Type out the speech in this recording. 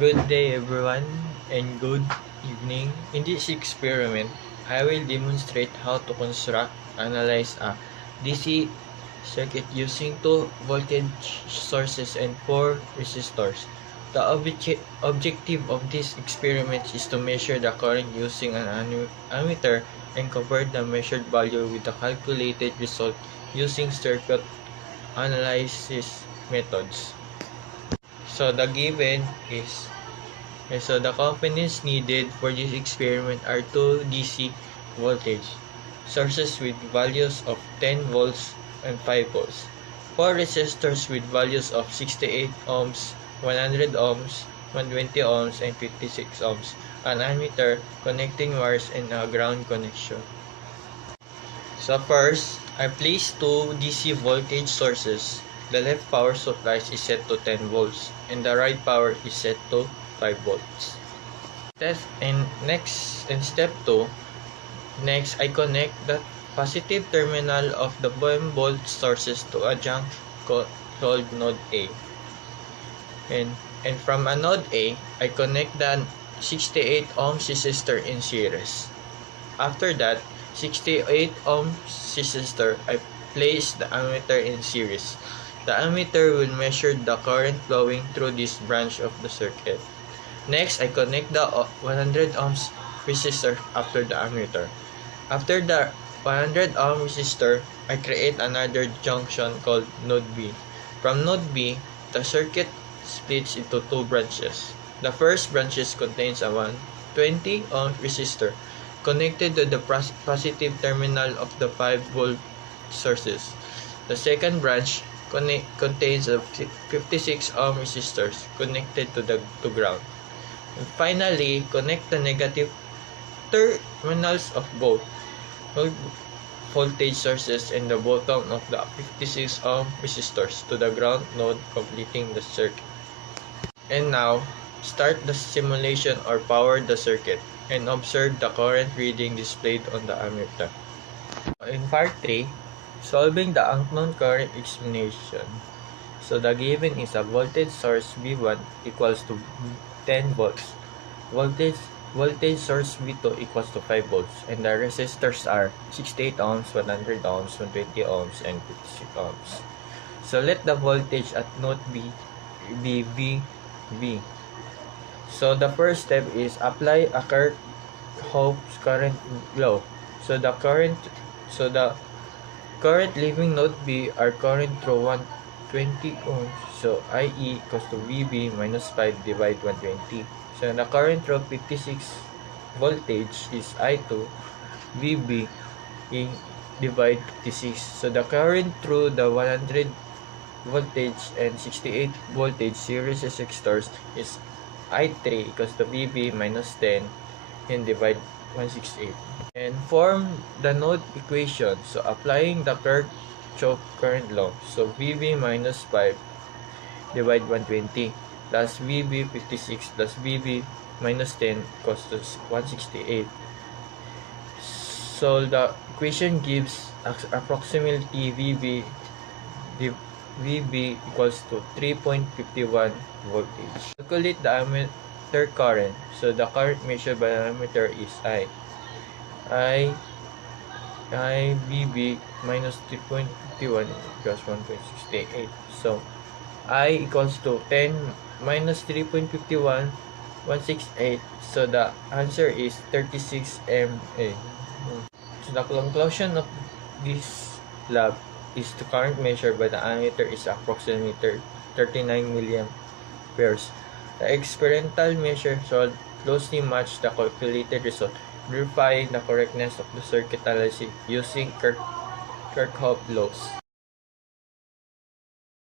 Good day everyone and good evening. In this experiment, I will demonstrate how to construct, analyze a DC circuit using 2 voltage sources and 4 resistors. The objective of this experiment is to measure the current using an ammeter and convert the measured value with the calculated result using circuit analysis methods. So the given is so the components needed for this experiment are 2 DC voltage sources with values of 10 volts and 5 volts, 4 resistors with values of 68 ohms, 100 ohms, 120 ohms, and 56 ohms, an ammeter, connecting wires, and a ground connection. So first, I place 2 DC voltage sources. The left power supply is set to 10 volts and the right power is set to 5 volts. Step 2, next I connect the positive terminal of the 10 volt sources to a junction called node A. And from a node A, I connect the 68 ohms resistor in series. After that, 68 ohms resistor, I place the ammeter in series. The ammeter will measure the current flowing through this branch of the circuit. Next, I connect the 100 ohms resistor after the ammeter. After the 100 ohm resistor, I create another junction called node B. From node B, the circuit splits into 2 branches. The first branch contains a 120 ohm resistor connected to the positive terminal of the 5 volt sources. The second branch contains a 56 ohm resistors connected to ground. And finally, connect the negative terminals of both voltage sources and the bottom of the 56 ohm resistors to the ground node, completing the circuit. And now, start the simulation or power the circuit and observe the current reading displayed on the ammeter. In part 3, solving the unknown current explanation. So the given is a voltage source V1 equals to 10 volts. Voltage source V2 equals to 5 volts, and the resistors are 68 ohms, 100 ohms, 120 ohms, and 56 ohms. So let the voltage at node B be VB. So the first step is apply a Kirchhoff's current law. So the current leaving node B are current through 120 ohms. So IE equals to VB minus 5 divided 120. So the current through 56 voltage is I2 VB divide 56. So the current through the 100 voltage and 68 voltage series resistors is I3 equals to VB minus 10 and divide 168. And form the node equation. So applying the Kirchhoff current law. So VB minus 5 divide 120 plus VB 56 plus VB minus 10 equals to 168. So the equation gives approximately VB equals to 3.51 voltage. Calculate the ammeter current. So the current measured by the ammeter is VB minus 3.51 equals 1.68. So I equals to 10 minus 3.51, 168. So the answer is 36 mA. So the conclusion of this lab is the current measured by the ammeter is approximately 39 milliamperes. The experimental measure should closely match the calculated result, verifying the correctness of the circuit analysis using Kirchhoff laws.